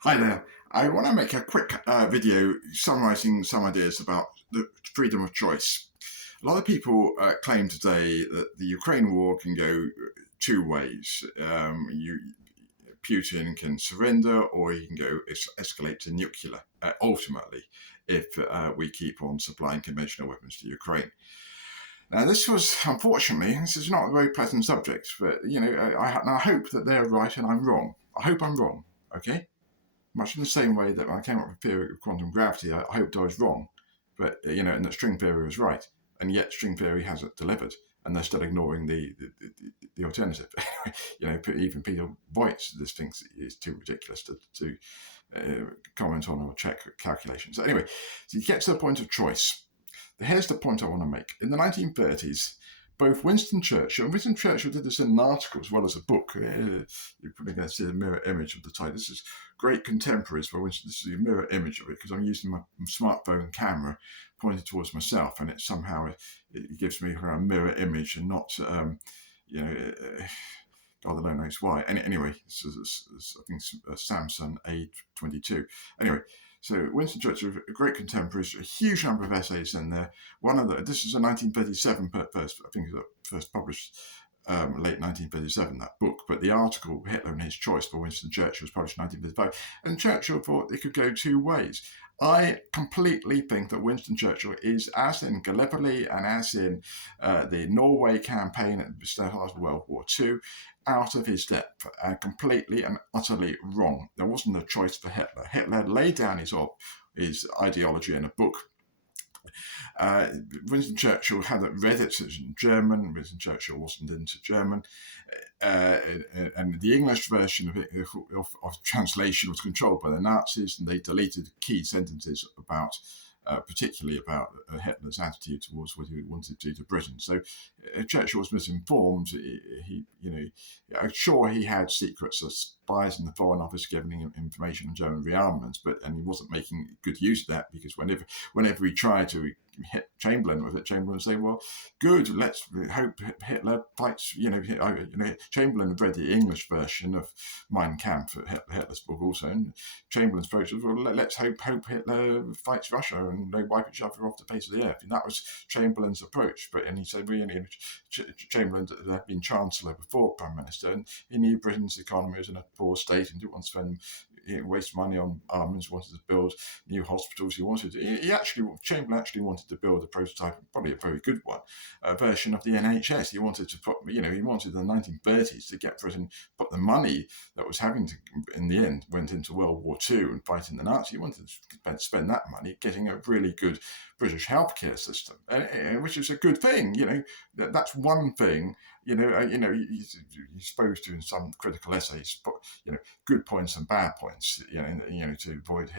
Hi there. I want to make a quick video summarizing some ideas about the freedom of choice. A lot of people claim today that the Ukraine war can go two ways. Putin can surrender, or he can go escalate to nuclear, ultimately, if we keep on supplying conventional weapons to Ukraine. Now, unfortunately, this is not a very pleasant subject, but, I hope that they're right and I'm wrong. I hope I'm wrong, okay? Much in the same way that when I came up with the theory of quantum gravity, I hoped I was wrong, but and that string theory was right, and yet string theory hasn't delivered, and they're still ignoring the alternative. Even Peter Voigt just thinks it's too ridiculous to comment on or check calculations. So anyway, so you get to the point of choice. Here's the point I want to make. In the 1930s, both Winston Churchill did this in an article as well as a book. You're probably going to see a mirror image of the title. This is Great Contemporaries by Winston. This is a mirror image of it because I'm using my smartphone camera pointed towards myself, and it somehow it gives me a mirror image and not, God alone knows why. Anyway, this is I think Samsung A22. Anyway, so Winston Churchill, a great contemporary, a huge number of essays in there. This is a 1937 first, I think it was first published late 1937, that book. But the article, Hitler and His Choice by Winston Churchill, was published in 1935. And Churchill thought it could go two ways. I completely think that Winston Churchill is, as in Gallipoli and as in the Norway campaign at the start of World War II, out of his depth, completely and utterly wrong. There wasn't a choice for Hitler. Hitler had laid down his ideology in a book. Winston Churchill had read it in German. Winston Churchill wasn't into German. And the English version of it, of translation, was controlled by the Nazis, and they deleted key sentences particularly about Hitler's attitude towards what he wanted to do to Britain. So Churchill was misinformed. I'm sure he had secrets of spies in the Foreign Office giving him information on German rearmaments, and he wasn't making good use of that, because whenever he tried to hit Chamberlain with it, Chamberlain would say, "Well, good. Let's hope Hitler fights." Chamberlain had read the English version of Mein Kampf, Hitler's book, also, and Chamberlain's approach was, "Well, let's hope Hitler fights Russia and they wipe each other off the face of the earth." And that was Chamberlain's approach. And he said, Chamberlain had been Chancellor before Prime Minister, and he knew Britain's economy was in a poor state and didn't want to spend waste money on armaments. Wanted to build new hospitals. Chamberlain actually wanted to build a prototype, probably a very good one, version of the NHS. He wanted to he wanted in the 1930s to get Britain, put the money that was having to, in the end, went into World War II and fighting the Nazis. He wanted to spend that money getting a really good British healthcare system, which is a good thing. That's one thing. He's supposed to, in some critical essays, put good points and bad points, to avoid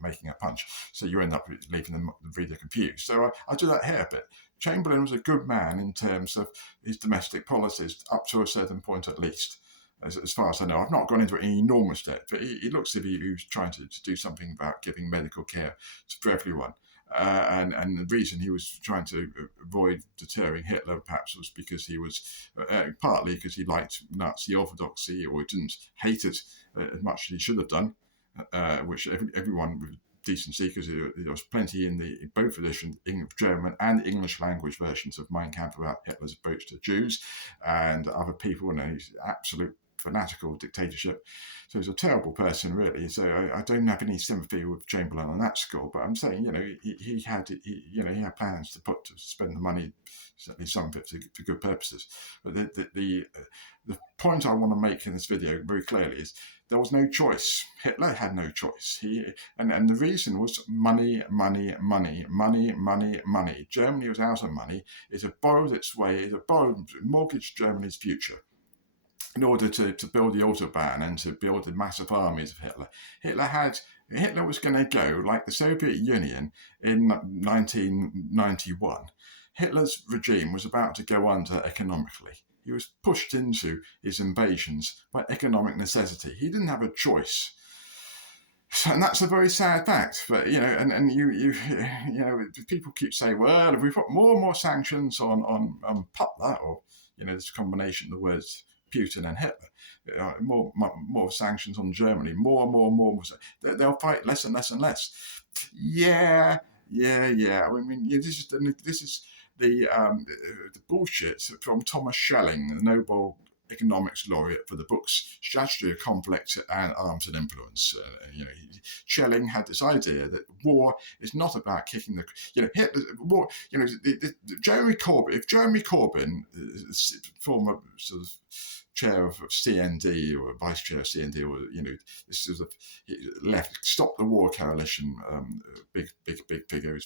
making a punch. So you end up leaving the reader confused. So I do that here, but Chamberlain was a good man in terms of his domestic policies, up to a certain point at least. As far as I know, I've not gone into any enormous depth, but he looks as if he was trying to do something about giving medical care for everyone. And the reason he was trying to avoid deterring Hitler perhaps was because he was partly because he liked Nazi orthodoxy, or didn't hate it as much as he should have done, which everyone with decency, because there was plenty in both editions, German and English language versions of Mein Kampf, about Hitler's approach to Jews and other people, and his absolute fanatical dictatorship. So he's a terrible person, really. So I don't have any sympathy with Chamberlain on that score. But I'm saying, he had plans to spend the money, certainly some of it, for good purposes. But the point I want to make in this video very clearly is there was no choice. Hitler had no choice. And the reason was money, money, money, money, money, money. Germany was out of money. It had borrowed its way. It had mortgaged Germany's future in order to build the Autobahn and to build the massive armies of Hitler. Hitler was going to go like the Soviet Union in 1991. Hitler's regime was about to go under economically. He was pushed into his invasions by economic necessity. He didn't have a choice. And that's a very sad fact. But people keep saying, well, if we put more and more sanctions on Butler, or this combination of the words Putin and Hitler. More sanctions on Germany, more. They'll fight less and less and less. Yeah. I mean, this is the bullshit from Thomas Schelling, the Nobel economics laureate for the books Strategy of Conflict and Arms and Influence. Schelling had this idea that war is not about kicking Hitler. War. Jeremy Corbyn. If Jeremy Corbyn, former sort of chair of CND or vice chair of CND, or this sort of left Stop the War coalition, big figure,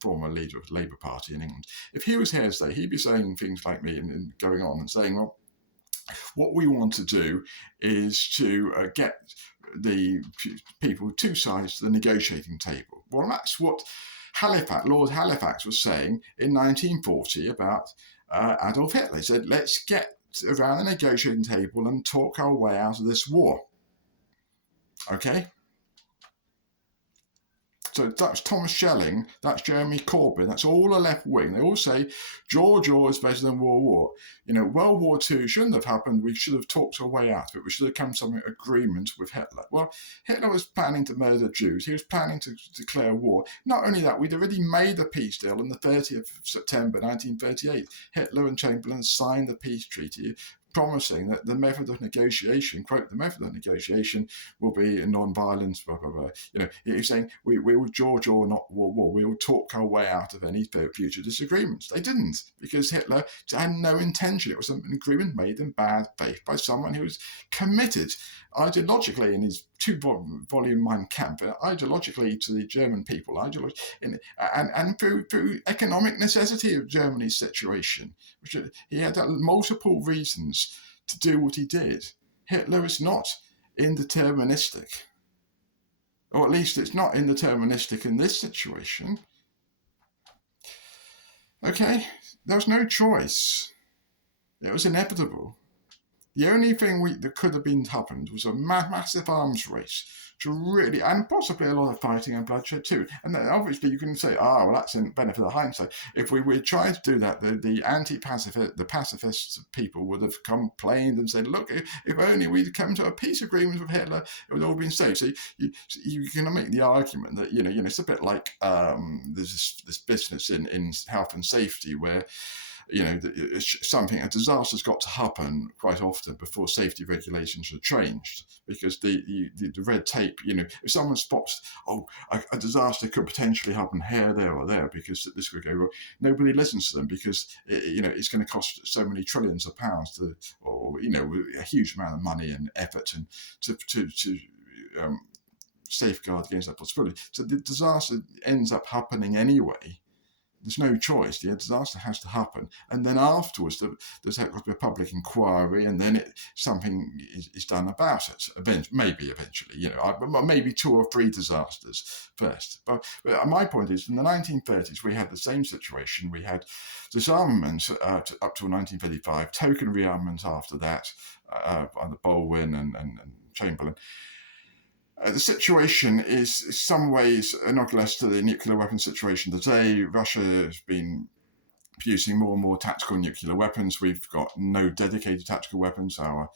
former leader of the Labour Party in England. If he was here today, he'd be saying things like me and going on and saying, well, what we want to do is to get the people, two sides to the negotiating table. Well, that's what Lord Halifax was saying in 1940 about Adolf Hitler. He said, let's get around the negotiating table and talk our way out of this war. Okay? So that's Thomas Schelling, that's Jeremy Corbyn, that's all the left wing. They all say George Orwell is better than World War. World War II shouldn't have happened. We should have talked our way out of it. We should have come to some agreement with Hitler. Well, Hitler was planning to murder Jews. He was planning to declare war. Not only that, we'd already made the peace deal on the 30th of September 1938. Hitler and Chamberlain signed the peace treaty, promising that the method of negotiation, quote, the method of negotiation will be non-violence, blah, blah, blah. He's saying we will George or not war, we will talk our way out of any future disagreements. They didn't, because Hitler had no intention. It was an agreement made in bad faith by someone who was committed ideologically in his two-volume Mein Kampf, ideologically to the German people, and through economic necessity of Germany's situation. He had multiple reasons to do what he did. Hitler is not indeterministic, or at least it's not indeterministic in this situation. Okay, there was no choice. It was inevitable. The only thing that could have happened was a massive arms race to really, and possibly a lot of fighting and bloodshed too. And then obviously you can say, well, that's in benefit of hindsight. If we tried to do that, the anti-pacifist, the pacifist people would have complained and said, look, if only we'd come to a peace agreement with Hitler, it would all been safe. So you can make the argument that, it's a bit like there's this business in health and safety where, a disaster's got to happen quite often before safety regulations are changed, because the red tape, if someone spots, a disaster could potentially happen here, there or there, because this could go wrong, nobody listens to them, because it's going to cost so many trillions of pounds or a huge amount of money and effort and to safeguard against that possibility. So the disaster ends up happening anyway. There's no choice. The disaster has to happen, and then afterwards, there's got to be a public inquiry, and then something is done about it. Maybe eventually, maybe 2 or 3 disasters first. But my point is, in the 1930s, we had the same situation. We had disarmament up till 1935, token rearmament after that, under Baldwin and Chamberlain. The situation is in some ways analogous to the nuclear weapons situation today. Russia has been producing more and more tactical nuclear weapons. We've got no dedicated tactical weapons. Our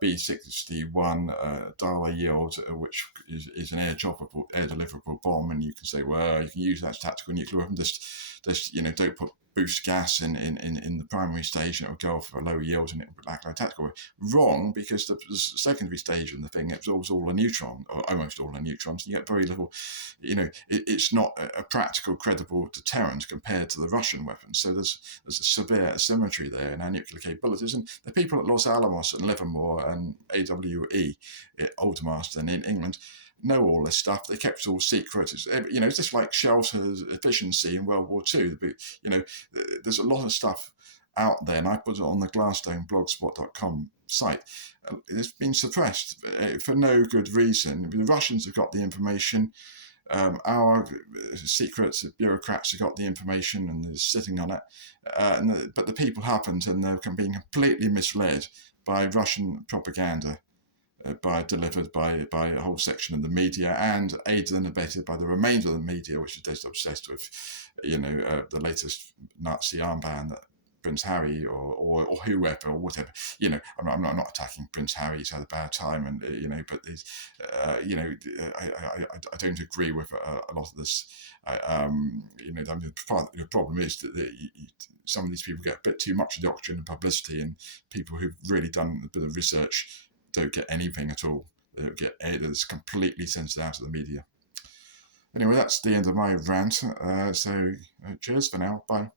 B-61 dollar yield, which is an air deliverable bomb, and you can say, well, you can use that as tactical nuclear weapon. Just don't put boost gas in the primary stage, and it will go off for a low yield and it will act like a tactical. Wrong, because the secondary stage of the thing absorbs all the neutron, or almost all the neutrons. You get very little, it's not a practical, credible deterrent compared to the Russian weapons. So there's a severe asymmetry there in our nuclear capabilities. And the people at Los Alamos and Livermore and AWE, Aldermaston in England, know all this stuff. They kept it all secret. It's just like shelter efficiency in World War II. There's a lot of stuff out there, and I put it on the GladstoneBlogspot.com site. It's been suppressed for no good reason. The Russians have got the information. Our secret bureaucrats have got the information and they're sitting on it. But the people haven't, and they're being completely misled by Russian propaganda. Delivered by a whole section of the media, and aided and abetted by the remainder of the media, which is just obsessed with, the latest Nazi armband that Prince Harry or whoever or whatever. I'm not attacking Prince Harry. He's had a bad time, and but these, I don't agree with a lot of this. The problem is that some of these people get a bit too much doctrine and publicity, and people who've really done a bit of research don't get anything at all. They don't get it's completely censored out of the media. Anyway, that's the end of my rant. So cheers for now. Bye.